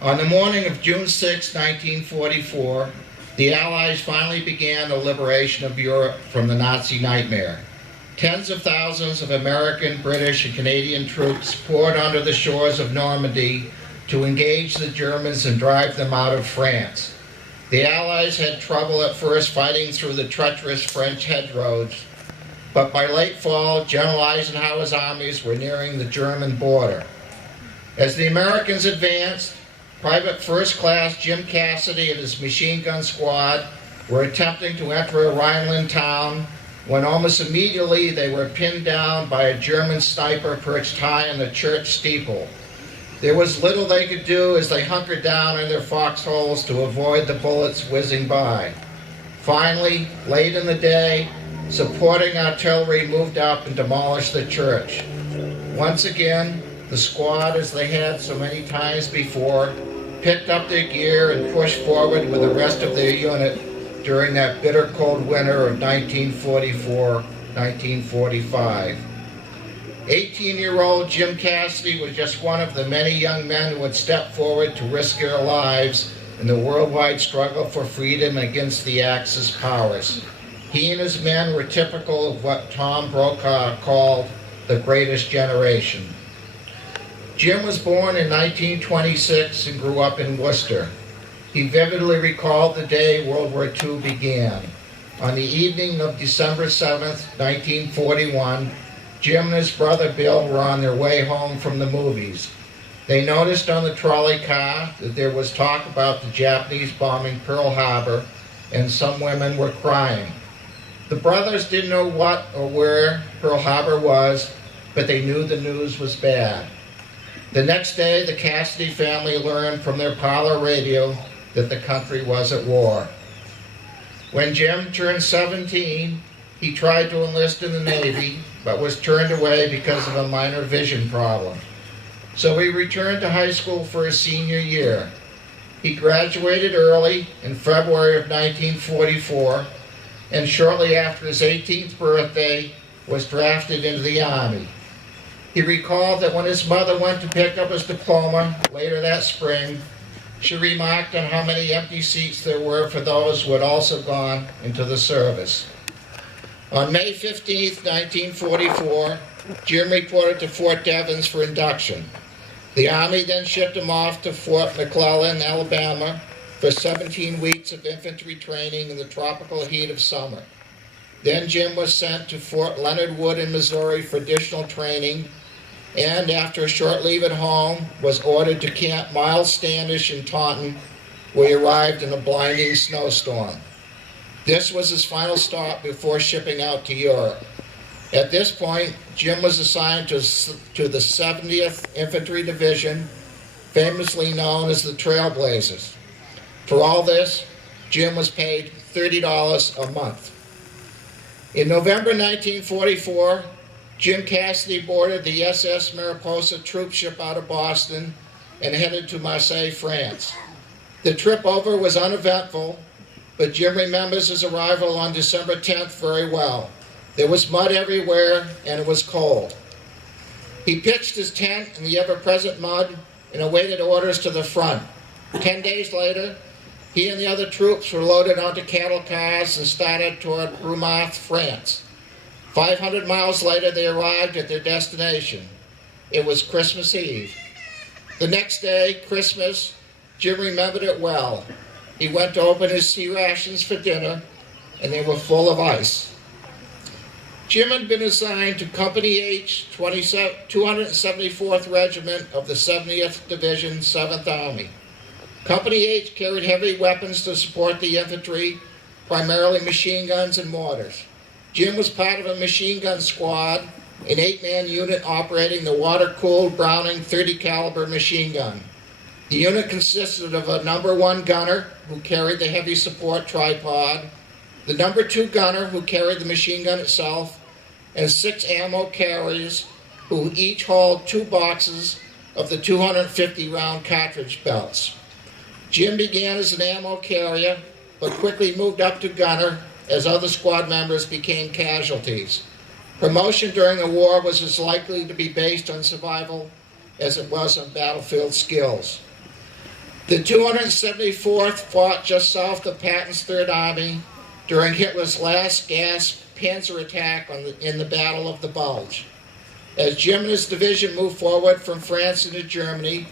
On the morning of June 6, 1944, the Allies finally began the liberation of Europe from the Nazi nightmare. Tens of thousands of American, British, and Canadian troops poured onto the shores of Normandy to engage the Germans and drive them out of France. The Allies had trouble at first fighting through the treacherous French hedgerows, but by late fall, General Eisenhower's armies were nearing the German border. As the Americans advanced, Private First Class Jim Cassidy and his machine gun squad were attempting to enter a Rhineland town when almost immediately they were pinned down by a German sniper perched high in the church steeple. There was little they could do as they hunkered down in their foxholes to avoid the bullets whizzing by. Finally, late in the day, supporting artillery moved up and demolished the church. Once again, the squad, as they had so many times before, picked up their gear and pushed forward with the rest of their unit during that bitter cold winter of 1944-1945. 18-year-old Jim Cassidy was just one of the many young men who had stepped forward to risk their lives in the worldwide struggle for freedom against the Axis powers. He and his men were typical of what Tom Brokaw called the greatest generation. Jim was born in 1926 and grew up in Worcester. He vividly recalled the day World War II began. On the evening of December 7th, 1941, Jim and his brother Bill were on their way home from the movies. They noticed on the trolley car that there was talk about the Japanese bombing Pearl Harbor, and some women were crying. The brothers didn't know what or where Pearl Harbor was, but they knew the news was bad. The next day, the Cassidy family learned from their parlor radio that the country was at war. When Jim turned 17, he tried to enlist in the Navy, but was turned away because of a minor vision problem. So he returned to high school for his senior year. He graduated early in February of 1944, and shortly after his 18th birthday, was drafted into the Army. He recalled that when his mother went to pick up his diploma later that spring, she remarked on how many empty seats there were for those who had also gone into the service. On May 15, 1944, Jim reported to Fort Devens for induction. The Army then shipped him off to Fort McClellan, Alabama, for 17 weeks of infantry training in the tropical heat of summer. Then Jim was sent to Fort Leonard Wood in Missouri for additional training, and after a short leave at home, was ordered to Camp Miles Standish in Taunton, where he arrived in a blinding snowstorm. This was his final stop before shipping out to Europe. At this point, Jim was assigned to the 70th Infantry Division, famously known as the Trailblazers. For all this, Jim was paid $30 a month. In November 1944, Jim Cassidy boarded the SS Mariposa troop ship out of Boston and headed to Marseille, France. The trip over was uneventful, but Jim remembers his arrival on December 10th very well. There was mud everywhere, and it was cold. He pitched his tent in the ever-present mud and awaited orders to the front. 10 days later, he and the other troops were loaded onto cattle cars and started toward Brumarth, France. 500 miles later, they arrived at their destination. It was Christmas Eve. The next day, Christmas, Jim remembered it well. He went to open his sea rations for dinner, and they were full of ice. Jim had been assigned to Company H, 274th Regiment of the 70th Division, 7th Army. Company H carried heavy weapons to support the infantry, primarily machine guns and mortars. Jim was part of a machine gun squad, an 8-man unit operating the water-cooled Browning .30 caliber machine gun. The unit consisted of a number 1 gunner who carried the heavy support tripod, the number 2 gunner who carried the machine gun itself, and 6 ammo carriers who each hauled 2 boxes of the 250-round cartridge belts. Jim began as an ammo carrier, but quickly moved up to gunner as other squad members became casualties. Promotion during the war was as likely to be based on survival as it was on battlefield skills. The 274th fought just south of Patton's Third Army during Hitler's last gasp panzer attack in the Battle of the Bulge. As Jim and his division moved forward from France into Germany,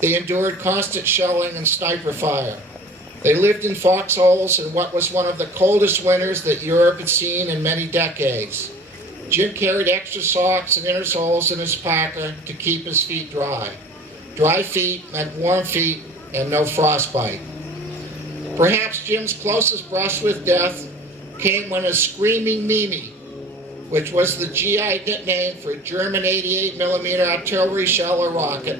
they endured constant shelling and sniper fire. They lived in foxholes in what was one of the coldest winters that Europe had seen in many decades. Jim carried extra socks and inner soles in his parka to keep his feet dry. Dry feet meant warm feet and no frostbite. Perhaps Jim's closest brush with death came when a screaming Mimi, which was the GI nickname for a German 88mm artillery shell or rocket,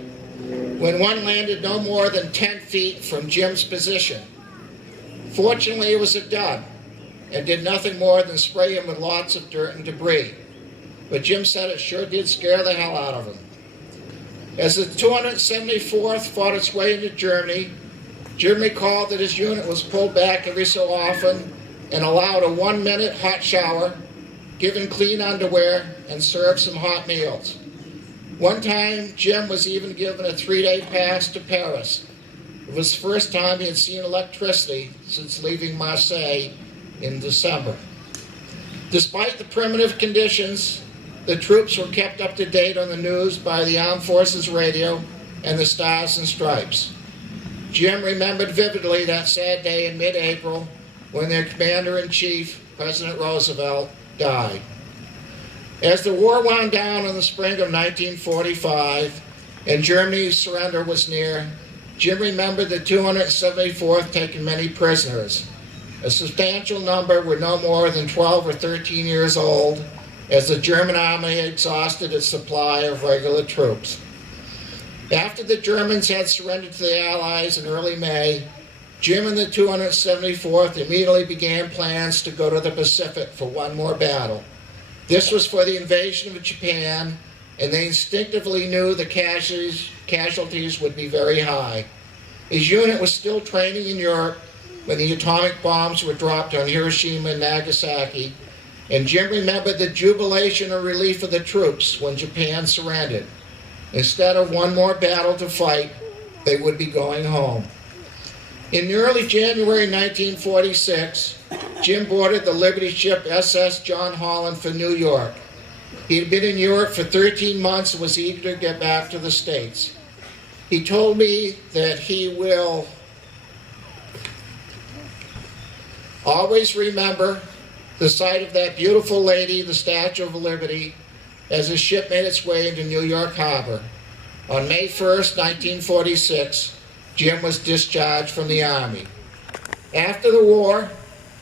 when one landed no more than 10 feet from Jim's position. Fortunately, it was a dud and did nothing more than spray him with lots of dirt and debris. But Jim said it sure did scare the hell out of him. As the 274th fought its way into Germany, Jim recalled that his unit was pulled back every so often and allowed a 1-minute hot shower, given clean underwear, and served some hot meals. One time, Jim was even given a 3-day pass to Paris. It was the first time he had seen electricity since leaving Marseille in December. Despite the primitive conditions, the troops were kept up to date on the news by the Armed Forces Radio and the Stars and Stripes. Jim remembered vividly that sad day in mid-April when their commander-in-chief, President Roosevelt, died. As the war wound down in the spring of 1945 and Germany's surrender was near, Jim remembered the 274th taking many prisoners. A substantial number were no more than 12 or 13 years old, as the German army had exhausted its supply of regular troops. After the Germans had surrendered to the Allies in early May, Jim and the 274th immediately began plans to go to the Pacific for one more battle. This was for the invasion of Japan, and they instinctively knew the casualties would be very high. His unit was still training in Europe when the atomic bombs were dropped on Hiroshima and Nagasaki, and Jim remembered the jubilation and relief of the troops when Japan surrendered. Instead of one more battle to fight, they would be going home. In early January 1946, Jim boarded the Liberty ship SS John Holland for New York. He had been in Europe for 13 months and was eager to get back to the States. He told me that he will always remember the sight of that beautiful lady, the Statue of Liberty, as the ship made its way into New York Harbor. On May 1st, 1946, Jim was discharged from the Army. After the war,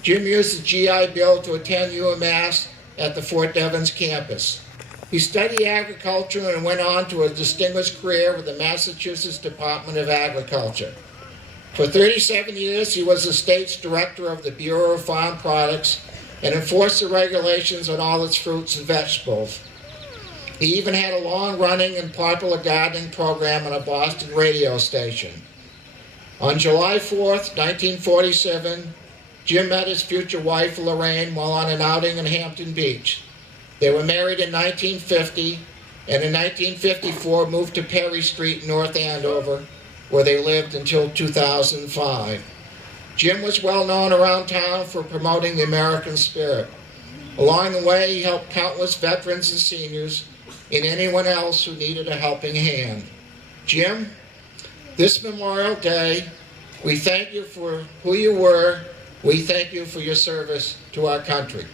Jim used the GI Bill to attend UMass at the Fort Devens campus. He studied agriculture and went on to a distinguished career with the Massachusetts Department of Agriculture. For 37 years, he was the state's director of the Bureau of Farm Products and enforced the regulations on all its fruits and vegetables. He even had a long-running and popular gardening program on a Boston radio station. On July 4th, 1947, Jim met his future wife, Lorraine, while on an outing in Hampton Beach. They were married in 1950, and in 1954 moved to Perry Street in North Andover, where they lived until 2005. Jim was well known around town for promoting the American spirit. Along the way, he helped countless veterans and seniors and anyone else who needed a helping hand. Jim, this Memorial Day, we thank you for who you were. We thank you for your service to our country.